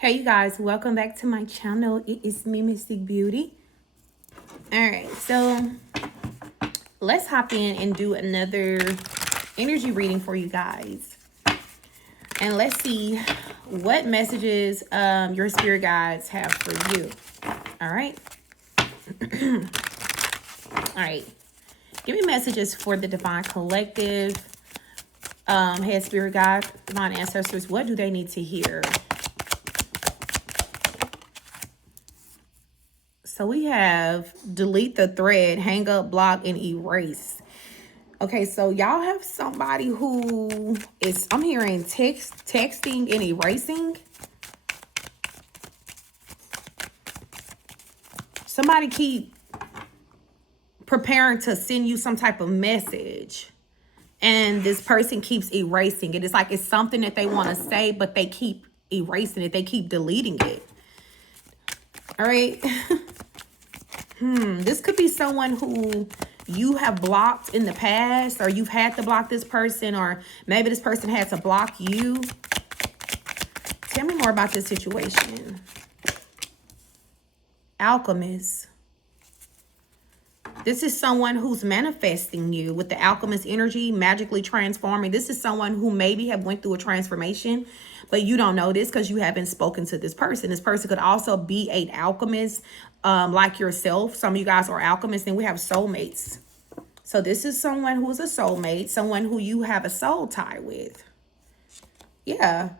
Hey you guys, welcome back to my channel. It is me, Mystic Beauty. All right, so let's hop in and do another energy reading for you guys. And let's see what messages your spirit guides have for you. All right. All right. Give me messages for the Divine Collective, head spirit guide, divine ancestors. What do they need to hear? So we have delete the thread, hang up, block, and erase. Okay, so y'all have somebody who is, I'm hearing texting and erasing. Somebody keep preparing to send you some type of message. And this person keeps erasing it. It's like it's something that they want to say, but they keep erasing it. They keep deleting it. All right. This could be someone who you have blocked in the past, or you've had to block this person, or maybe this person had to block you. Tell me more about this situation. Alchemist. This is someone who's manifesting you with the alchemist energy, magically transforming. This is someone who maybe have went through a transformation, but you don't know this because you haven't spoken to this person. This person could also be an alchemist, like yourself. Some of you guys are alchemists, and we have soulmates. So this is someone who's a soulmate, someone who you have a soul tie with. Yeah.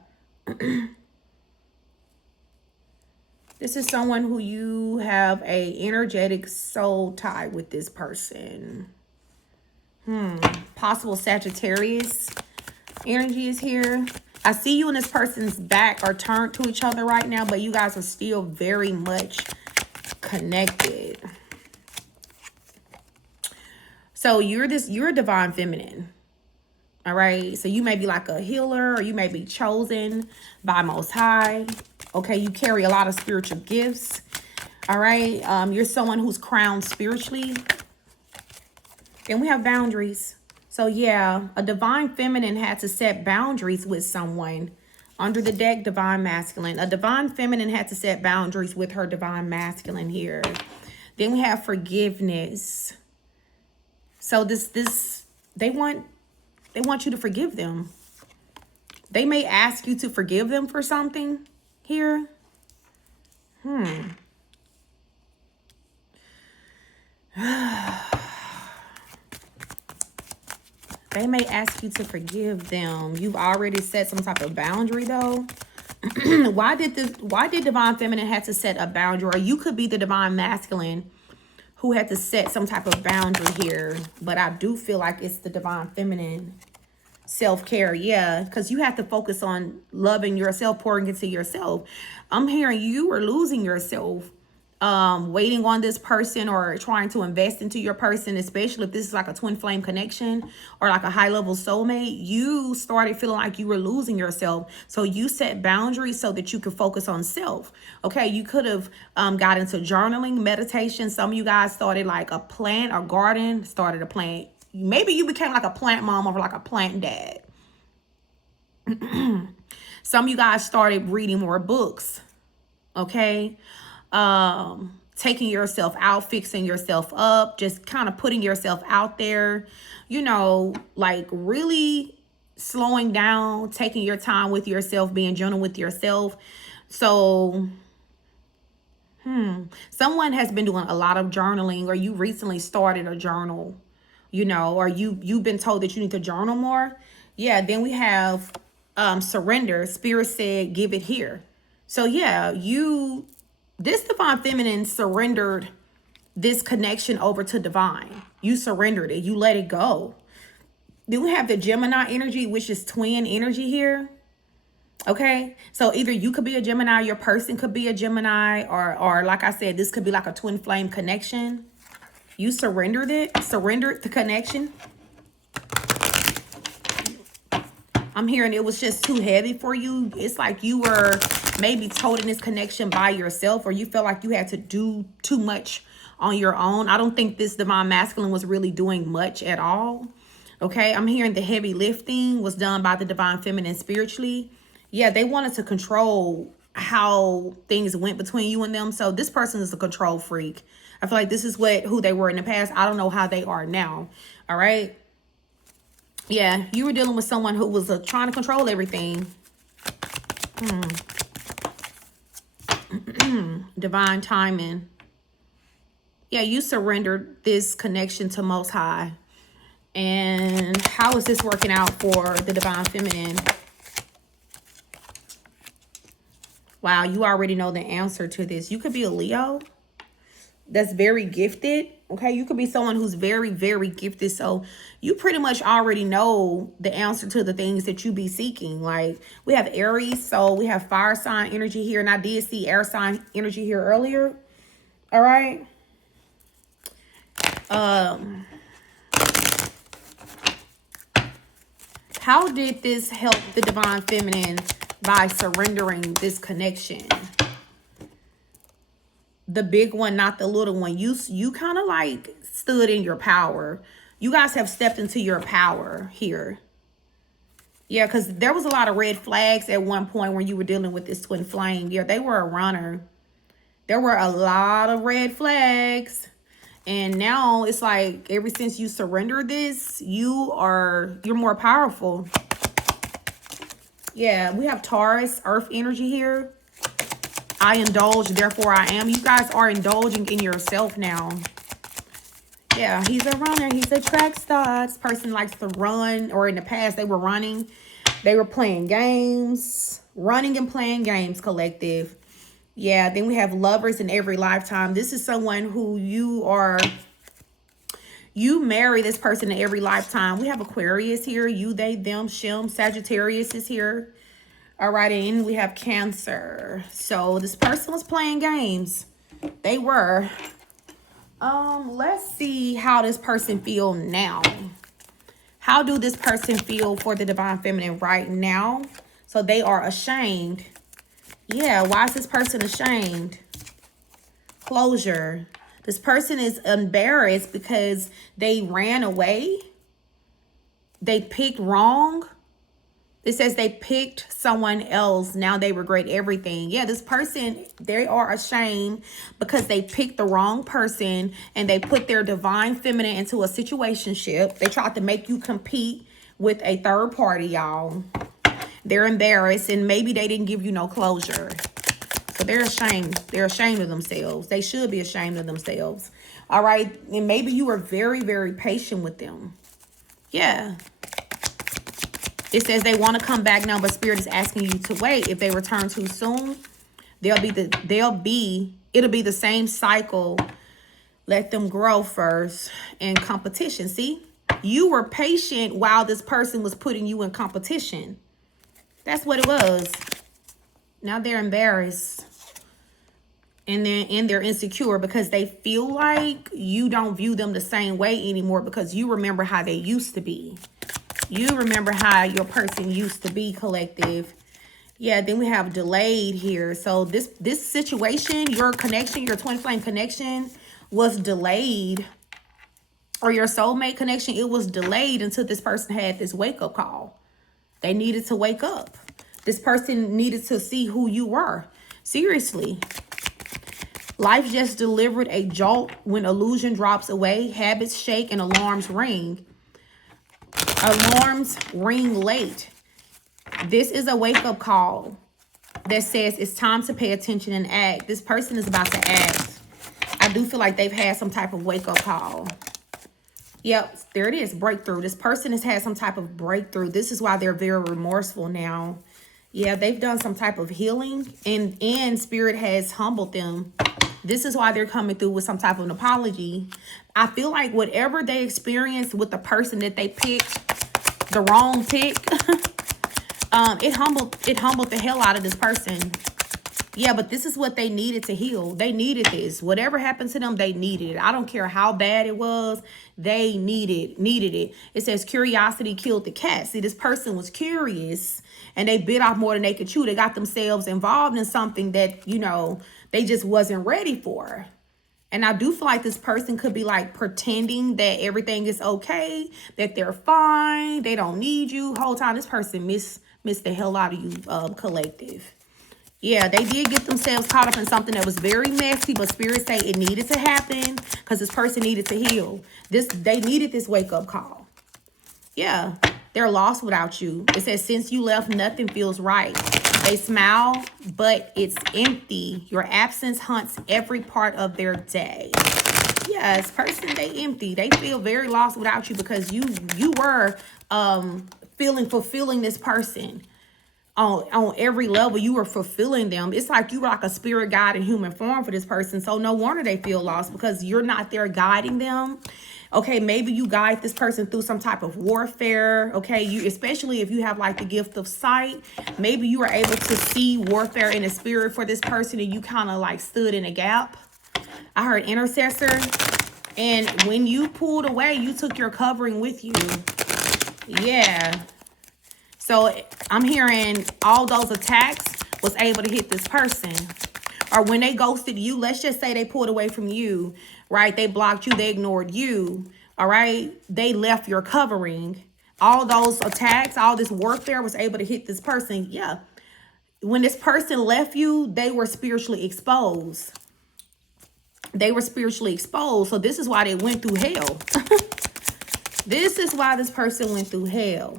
This is someone who you have a energetic soul tie with this person. Possible Sagittarius energy is here. I see you and this person's back are turned to each other right now, but you guys are still very much connected. So you're a divine feminine. All right. So you may be like a healer, or you may be chosen by Most High. Okay. You carry a lot of spiritual gifts. All right. You're someone who's crowned spiritually. And we have boundaries. So yeah, a divine feminine had to set boundaries with someone. Under the deck, divine masculine. A divine feminine had to set boundaries with her divine masculine here. Then we have forgiveness. So they want you to forgive them. They may ask you to forgive them for something here. They may ask you to forgive them. You've already set some type of boundary though. Why did divine feminine have to set a boundary? Or you could be the divine masculine who had to set some type of boundary here. But I do feel like it's the divine feminine self-care. Yeah, because you have to focus on loving yourself, pouring into yourself. I'm hearing you are losing yourself, waiting on this person, or trying to invest into your person, especially if this is like a twin flame connection or like a high level soulmate. You started feeling like you were losing yourself, so you set boundaries so that you could focus on self. Okay, you could have got into journaling, meditation. Some of you guys started like a plant or garden, started a plant. Maybe you became like a plant mom or like a plant dad. Some of you guys started reading more books. Okay, taking yourself out, fixing yourself up, just kind of putting yourself out there, you know, like really slowing down, taking your time with yourself, being gentle with yourself. So someone has been doing a lot of journaling, or you recently started a journal, you know, or you've been told that you need to journal more. Yeah, then we have surrender. Spirit said give it here. So yeah, this divine feminine surrendered this connection over to divine. You surrendered it. You let it go. Then we have the Gemini energy, which is twin energy here. Okay, so either you could be a Gemini, your person could be a Gemini, or like I said, this could be like a twin flame connection. You surrendered the connection. I'm hearing it was just too heavy for you. It's like you were maybe told in this connection by yourself, or you felt like you had to do too much on your own. I don't think this divine masculine was really doing much at all. Okay, I'm hearing the heavy lifting was done by the divine feminine spiritually. Yeah, they wanted to control how things went between you and them. So this person is a control freak. I feel like this is who they were in the past. I don't know how they are now. All right. Yeah, you were dealing with someone who was trying to control everything. Divine timing. Yeah, you surrendered this connection to Most High. And how is this working out for the Divine Feminine? Wow, you already know the answer to this. You could be a Leo that's very gifted. Okay, you could be someone who's very, very gifted. So you pretty much already know the answer to the things that you be seeking. Like, we have Aries, so we have fire sign energy here. And I did see air sign energy here earlier. All right. How did this help the Divine Feminine by surrendering this connection? The big one, not the little one. You kind of like stood in your power. You guys have stepped into your power here. Yeah, because there was a lot of red flags at one point when you were dealing with this twin flame. Yeah, they were a runner. There were a lot of red flags. And now it's like ever since you surrendered this, you're more powerful. Yeah, we have Taurus, earth energy here. I indulge, therefore I am. You guys are indulging in yourself now. Yeah, he's a runner. He's a track star. This person likes to run, or in the past they were running. They were playing games. Running and playing games, collective. Yeah, then we have lovers in every lifetime. This is someone who you marry this person in every lifetime. We have Aquarius here. You, they, them, Shem. Sagittarius is here. All right, and we have Cancer. So this person was playing games. They were. Let's see how this person feel now. How do this person feel for the Divine Feminine right now? So they are ashamed. Yeah, why is this person ashamed? Closure. This person is embarrassed because they ran away. They picked wrong. It says they picked someone else. Now they regret everything. Yeah, this person, they are ashamed because they picked the wrong person and they put their Divine Feminine into a situationship. They tried to make you compete with a third party, y'all. They're embarrassed and maybe they didn't give you no closure. So they're ashamed. They're ashamed of themselves. They should be ashamed of themselves. All right. And maybe you were very, very patient with them. Yeah. It says they want to come back now, but Spirit is asking you to wait. If they return too soon, it'll be the same cycle. Let them grow first in competition. See, you were patient while this person was putting you in competition. That's what it was. Now they're embarrassed. And they're insecure because they feel like you don't view them the same way anymore because you remember how they used to be. You remember how your person used to be, collective. Yeah, then we have delayed here. So this situation, your connection, your twin flame connection was delayed. Or your soulmate connection, it was delayed until this person had this wake-up call. They needed to wake up. This person needed to see who you were. Seriously. Life just delivered a jolt when illusion drops away. Habits shake and alarms ring. Alarms ring late. This is a wake-up call that says it's time to pay attention and act. This person is about to act. I do feel like they've had some type of wake-up call. Yep, there it is, breakthrough. This person has had some type of breakthrough. This is why they're very remorseful now. Yeah, they've done some type of healing and Spirit has humbled them. This is why they're coming through with some type of an apology. I feel like whatever they experienced with the person that they picked, the wrong pick, it humbled the hell out of this person. Yeah, but this is what they needed to heal. They needed this. Whatever happened to them, they needed it. I don't care how bad it was. They needed it. It says curiosity killed the cat. See, this person was curious and they bit off more than they could chew. They got themselves involved in something that, you know, they just wasn't ready for. And I do feel like this person could be like pretending that everything is okay, that they're fine, they don't need you. Whole time this person miss the hell out of you, collective. Yeah, they did get themselves caught up in something that was very messy, but Spirit say it needed to happen because this person needed to heal. They needed this wake-up call. Yeah, they're lost without you. It says, since you left, nothing feels right. They smile, but it's empty. Your absence haunts every part of their day. Yes, person, they empty. They feel very lost without you because you were fulfilling this person. On every level, you were fulfilling them. It's like you were like a spirit guide in human form for this person. So no wonder they feel lost because you're not there guiding them. Okay, maybe you guide this person through some type of warfare. Okay, especially if you have like the gift of sight, maybe you were able to see warfare in the spirit for this person and you kind of like stood in a gap. I heard intercessor. And when you pulled away, you took your covering with you. Yeah. So I'm hearing all those attacks was able to hit this person. Or when they ghosted you, let's just say they pulled away from you, right? They blocked you, they ignored you, all right? They left your covering. All those attacks, all this warfare was able to hit this person. Yeah. When this person left you, they were spiritually exposed. They were spiritually exposed. So this is why they went through hell. This is why this person went through hell.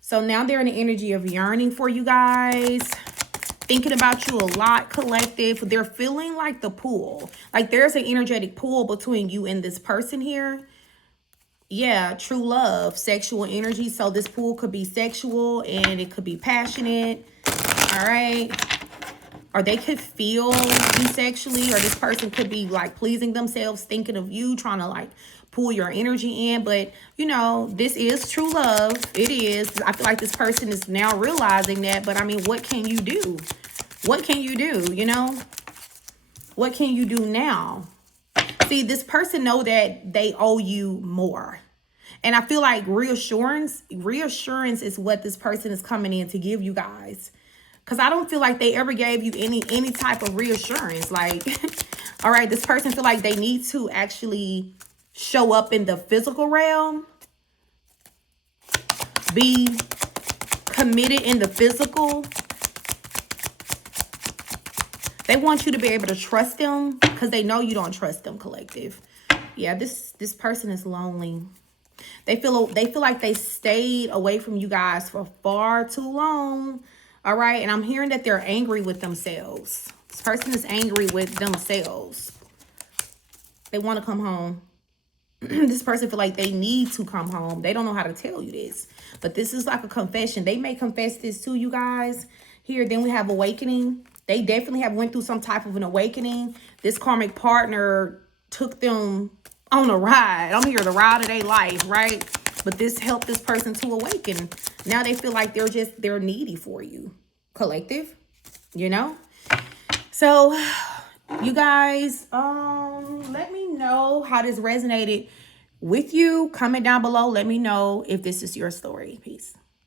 So now they're in the energy of yearning for you guys. Thinking about you a lot, collective. They're feeling like the pull. Like there's an energetic pull between you and this person here. Yeah, true love, sexual energy. So this pull could be sexual and it could be passionate. All right. Or they could feel you sexually, or this person could be like pleasing themselves, thinking of you, trying to like pull your energy in. But you know, this is true love. It is. I feel like this person is now realizing that. But I mean, what can you do? What can you do? You know, what can you do now? See, this person know that they owe you more. And I feel like reassurance is what this person is coming in to give you guys. Because I don't feel like they ever gave you any type of reassurance. Like, all right, this person feel like they need to actually show up in the physical realm. Be committed in the physical. They want you to be able to trust them because they know you don't trust them, collective. Yeah, this person is lonely. They feel like they stayed away from you guys for far too long. All right. And I'm hearing that they're angry with themselves. This person is angry with themselves. They want to come home. This person feel like they need to come home. They don't know how to tell you this. But this is like a confession. They may confess this to you guys. Here, then we have awakening. They definitely have went through some type of an awakening. This karmic partner took them on a ride. I'm here, the ride of their life, right? But this helped this person to awaken. Now they feel like they're needy for you, collective, you know? So you guys, let me know how this resonated with you. Comment down below. Let me know if this is your story. Peace.